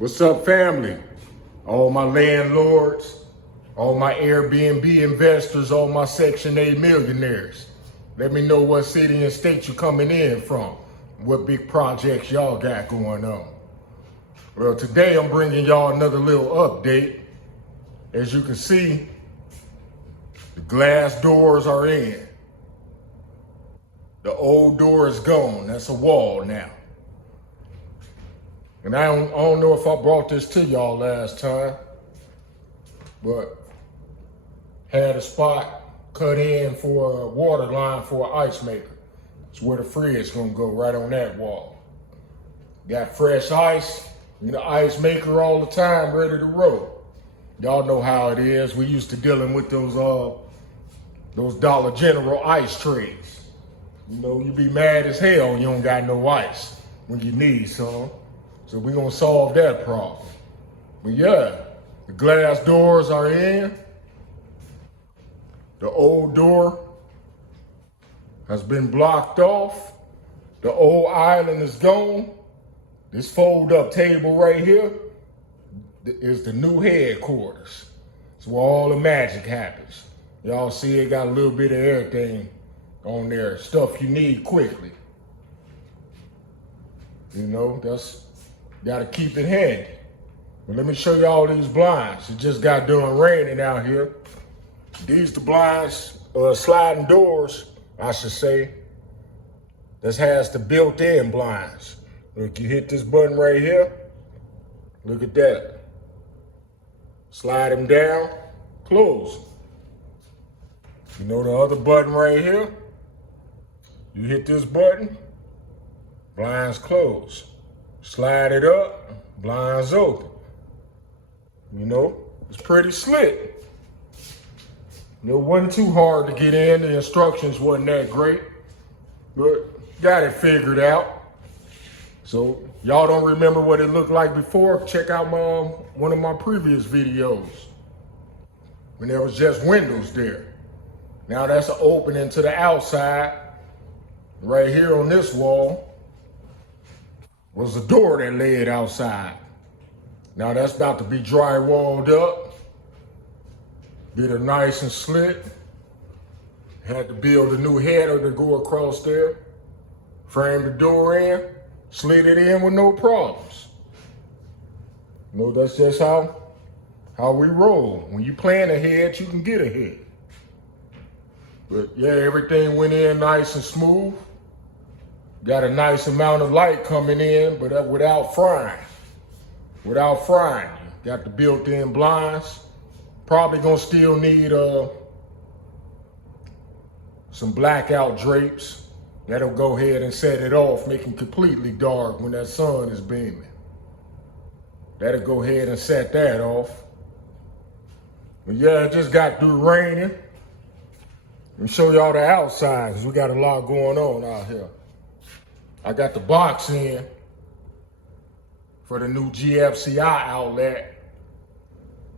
What's up, family? All my landlords, all my Airbnb investors, all my Section 8 millionaires. Let me know what city and state you're coming in from, what big projects y'all got going on. Well, today I'm bringing y'all another little update. As you can see, the glass doors are in. The old door is gone. That's a wall now. And I don't know if I brought this to y'all last time, but had a spot cut in for a water line for an ice maker. It's where the fridge is gonna go, right on that wall. Got fresh ice, ice maker all the time, ready to roll. Y'all know how it is. We used to dealing with those Dollar General ice trays. You be mad as hell you don't got no ice when you need some. So we're gonna solve that problem. But yeah, the glass doors are in. The old door has been blocked off. The old island is gone. This fold-up table right here is the new headquarters. It's where all the magic happens. Y'all see it got a little bit of everything on there. Stuff you need quickly. That's gotta keep it handy. But let me show you all these blinds. It just got done raining out here. These the blinds, sliding doors, I should say. This has the built-in blinds. Look, you hit this button right here. Look at that. Slide them down, close. The other button right here. You hit this button, blinds close. Slide it up, blinds open. It's pretty slick. It wasn't too hard to get in. The instructions wasn't that great, but got it figured out. So y'all don't remember what it looked like before? Check out one of my previous videos when there was just windows there. Now that's an opening to the outside. Right here on this wall was a door that led outside. Now that's about to be drywalled up. Get it nice and slick. Had to build a new header to go across there. Frame the door in, slid it in with no problems. That's just how we roll. When you plan ahead, you can get ahead. But yeah, everything went in nice and smooth. Got a nice amount of light coming in, but without frying. Got the built-in blinds. Probably gonna still need some blackout drapes. That'll go ahead and set it off, make it completely dark when that sun is beaming. That'll go ahead and set that off. But yeah, it just got through raining. Let me show y'all the outside, because we got a lot going on out here. I got the box in for the new GFCI outlet.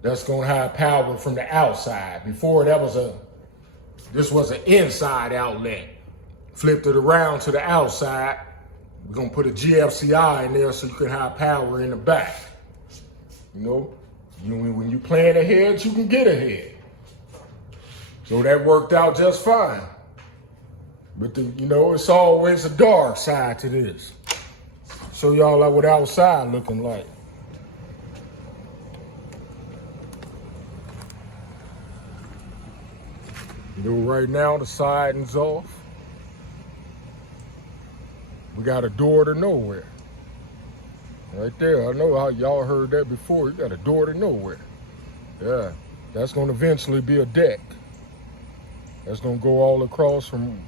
That's gonna have power from the outside. Before this was an inside outlet. Flipped it around to the outside. We're gonna put a GFCI in there so you can have power in the back. When you plan ahead, you can get ahead. So that worked out just fine. But it's always a dark side to this. Show y'all what outside looking like. Right now the siding's off. We got a door to nowhere. Right there. I know how y'all heard that before. You got a door to nowhere. Yeah, that's gonna eventually be a deck. That's gonna go all across from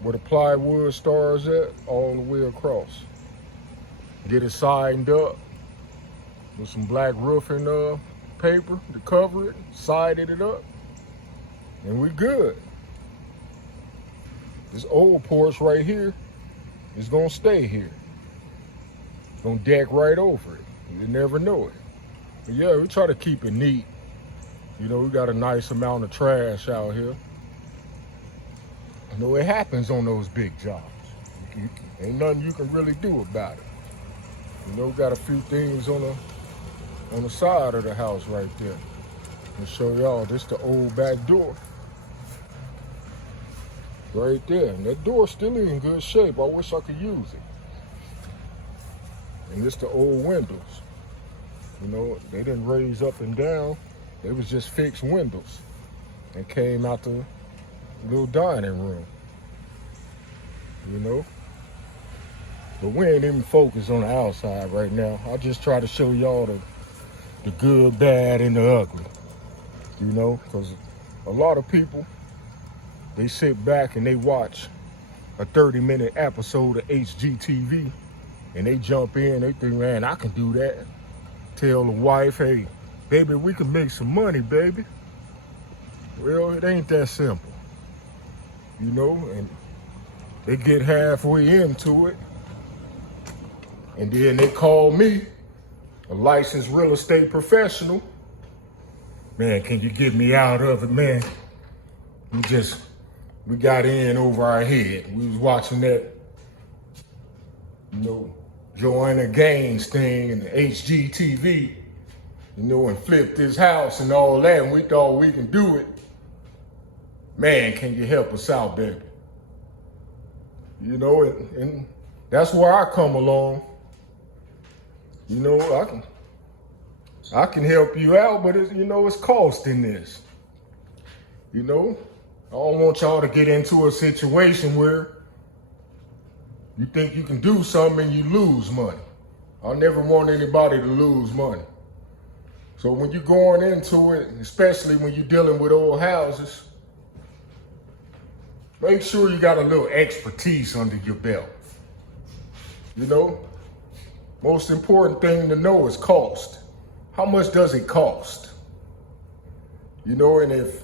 where the plywood starts at, all the way across. Get it sided up with some black roofing paper to cover it, sided it up, and we good. This old porch right here is gonna stay here. It's gonna deck right over it. You never know it. But yeah, we try to keep it neat. We got a nice amount of trash out here. It happens on those big jobs. Ain't nothing you can really do about it. Got a few things on the side of the house right there. I'll show y'all. This the old back door. Right there. And that door's still in good shape. I wish I could use it. And this the old windows. They didn't raise up and down. They was just fixed windows. And came out the little dining room. But we ain't even focused on the outside right now. I just try to show y'all the good, bad, and the ugly. Because a lot of people, they sit back and they watch a 30-minute episode of HGTV and they jump in, they think, man, I can do that. Tell the wife, hey, baby, we can make some money, baby. Well, it ain't that simple. And they get halfway into it, and then they call me, a licensed real estate professional. Man, can you get me out of it, man? We got in over our head. We was watching that, Joanna Gaines thing and the HGTV, and flipped his house and all that, and we thought we can do it. Man, can you help us out, baby? And that's where I come along. I can help you out, but it's costing this. I don't want y'all to get into a situation where you think you can do something and you lose money. I never want anybody to lose money. So when you're going into it, especially when you're dealing with old houses, make sure you got a little expertise under your belt. Most important thing to know is cost. How much does it cost? And if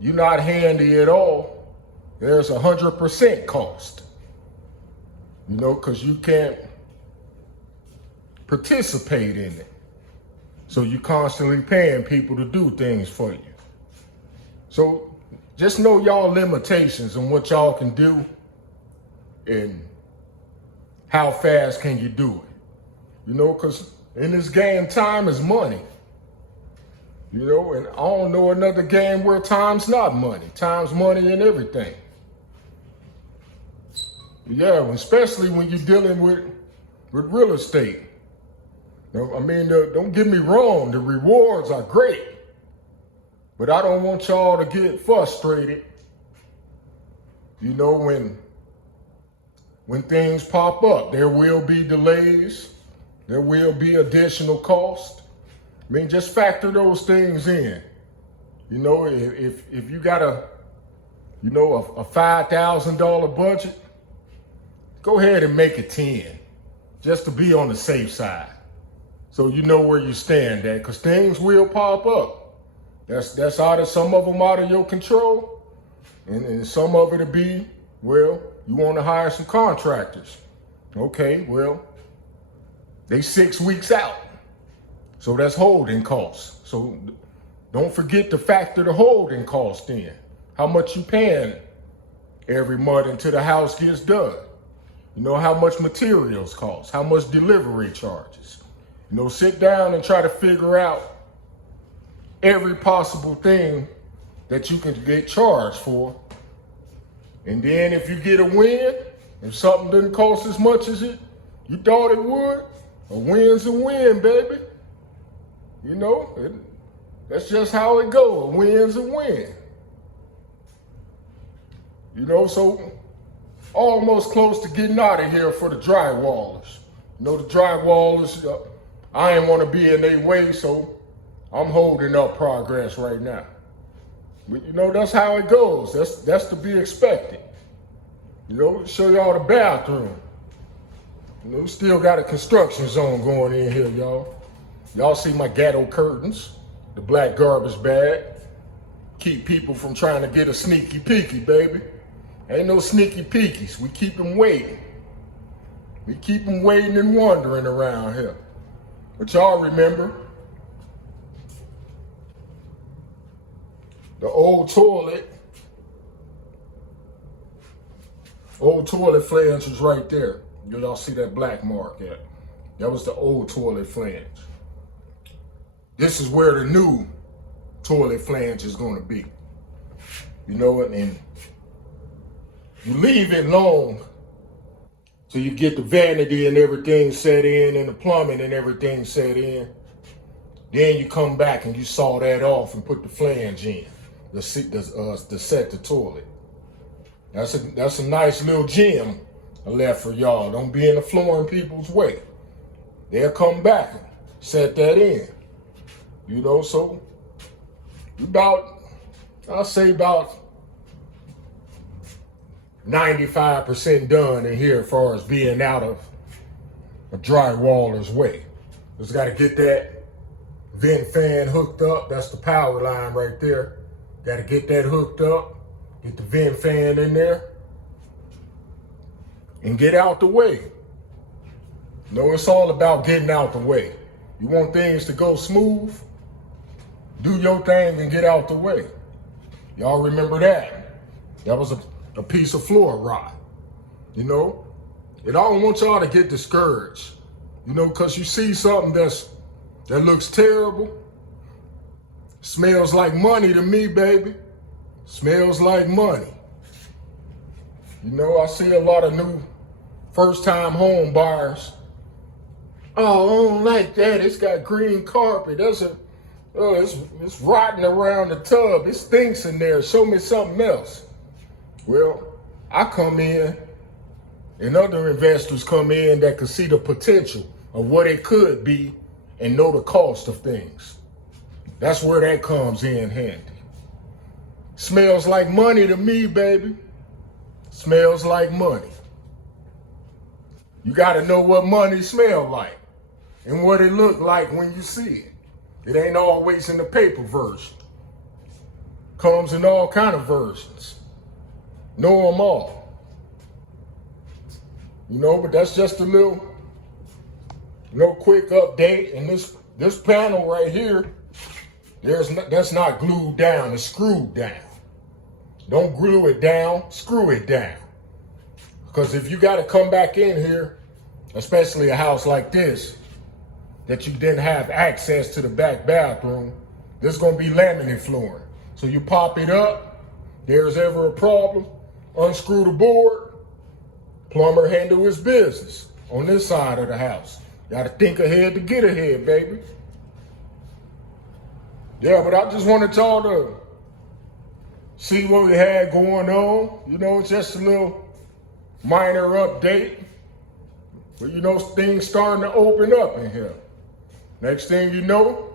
you're not handy at all, there's 100% cost. Because you can't participate in it. So you're constantly paying people to do things for you. So just know y'all limitations on what y'all can do and how fast can you do it. Because in this game, time is money. And I don't know another game where time's not money. Time's money and everything. Yeah, especially when you're dealing with real estate. Don't get me wrong, the rewards are great. But I don't want y'all to get frustrated, when things pop up. There will be delays. There will be additional cost. Just factor those things in. If you got a $5,000 budget, go ahead and make it 10, just to be on the safe side. So you know where you stand at, because things will pop up. That's some of them out of your control, and some of it'll be, well, you want to hire some contractors. Okay, well, they 6 weeks out. So that's holding costs. So don't forget to factor the holding cost in. How much you paying every month until the house gets done. How much materials cost, how much delivery charges. Sit down and try to figure out every possible thing that you can get charged for. And then if you get a win, if something didn't cost as much as you thought it would, a win's a win, baby. That's just how it goes. A win's a win. So almost close to getting out of here for the drywallers. The drywallers, I ain't want to be in their way, so I'm holding up progress right now. But that's how it goes. That's to be expected. Show y'all the bathroom. We still got a construction zone going in here, y'all. Y'all see my ghetto curtains, the black garbage bag. Keep people from trying to get a sneaky peeky, baby. Ain't no sneaky peekies. We keep them waiting. We keep them waiting and wondering around here. But y'all remember, the old toilet flange is right there. Y'all see that black mark at. That was the old toilet flange. This is where the new toilet flange is going to be. You know what? And you leave it long till you get the vanity and everything set in and the plumbing and everything set in. Then you come back and you saw that off and put the flange in to set the toilet. That's a nice little gem I left for y'all. Don't be in the flooring people's way. They'll come back and set that in. You know, so I'll say about 95% done in here as far as being out of a drywaller's way. Just got to get that vent fan hooked up. That's the power line right there. Got to get that hooked up, get the vent fan in there, and get out the way. No, it's all about getting out the way. You want things to go smooth? Do your thing and get out the way. Y'all remember that? That was a piece of floor rot. You know? And I don't want y'all to get discouraged. You know, because you see something that looks terrible. Smells like money to me, baby. Smells like money. You know, I see a lot of new first-time home buyers. Oh, I don't like that. It's got green carpet. It's rotting around the tub. It stinks in there. Show me something else. Well, I come in, and other investors come in that can see the potential of what it could be and know the cost of things. That's where that comes in handy. Smells like money to me, baby. Smells like money. You got to know what money smells like and what it look like when you see it. It ain't always in the paper version. Comes in all kind of versions. Know them all. You know, but that's just a little quick update. And this panel right here, that's not glued down, it's screwed down. Don't glue it down, screw it down. Because if you got to come back in here, especially a house like this, that you didn't have access to the back bathroom, there's going to be laminate flooring. So you pop it up, there's ever a problem, unscrew the board, plumber handle his business on this side of the house. Got to think ahead to get ahead, baby. Yeah, but I just wanted y'all to see what we had going on. You know, it's just a little minor update. But you know, things starting to open up in here. Next thing you know,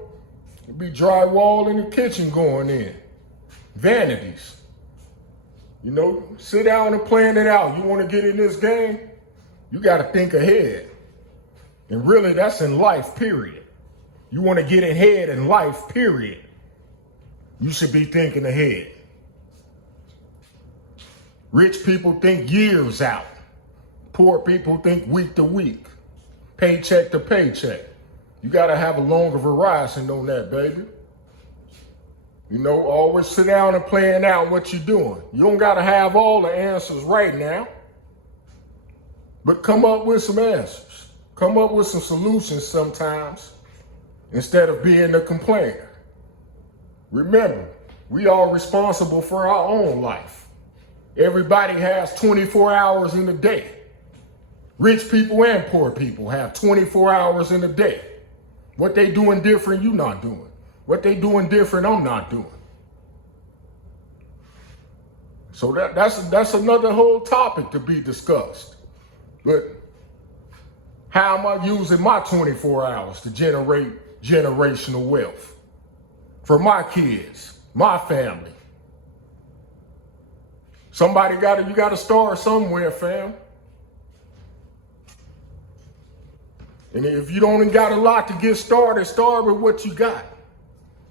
it'll be drywall in the kitchen going in. Vanities. You know, sit down and plan it out. You want to get in this game? You got to think ahead. And really, that's in life, period. You want to get ahead in life, period. You should be thinking ahead. Rich people think years out. Poor people think week to week, paycheck to paycheck. You got to have a longer horizon on that, baby. You know, always sit down and plan out what you're doing. You don't got to have all the answers right now, but come up with some answers. Come up with some solutions sometimes instead of being a complainer. Remember, we are responsible for our own life. Everybody has 24 hours in a day. Rich people and poor people have 24 hours in a day. What they doing different, you not doing. What they doing different, I'm not doing. So that's another whole topic to be discussed. But how am I using my 24 hours to generate generational wealth for my kids, my family? You got to start somewhere, fam. And if you don't got a lot to get started, start with what you got.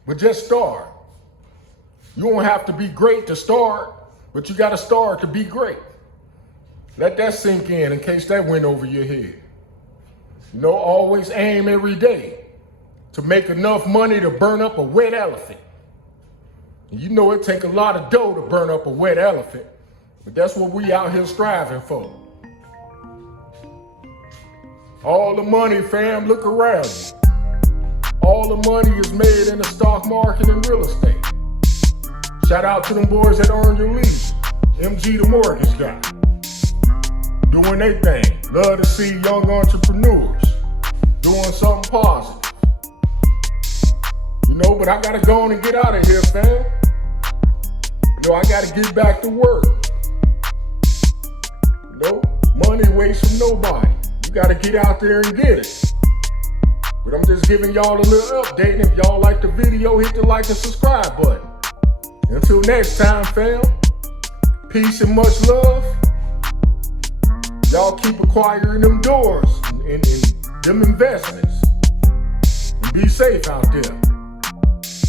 But just start. You don't have to be great to start, but you got to start to be great. Let that sink in case that went over your head. You know, always aim every day to make enough money to burn up a wet elephant. And you know it take a lot of dough to burn up a wet elephant, but that's what we out here striving for. All the money, fam, look around you. All the money is made in the stock market and real estate. Shout out to them boys that Earn Your Leisure. MG the mortgage guy. Doing their thing. Love to see young entrepreneurs doing something positive. You know, but I gotta go on and get out of here, fam. You know, I gotta get back to work. You know, money waits from nobody. You gotta get out there and get it. But I'm just giving y'all a little update. And if y'all like the video, hit the like and subscribe button. Until next time, fam. Peace and much love. Y'all keep acquiring them doors and them investments. And be safe out there.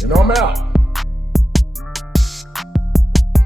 And I'm out.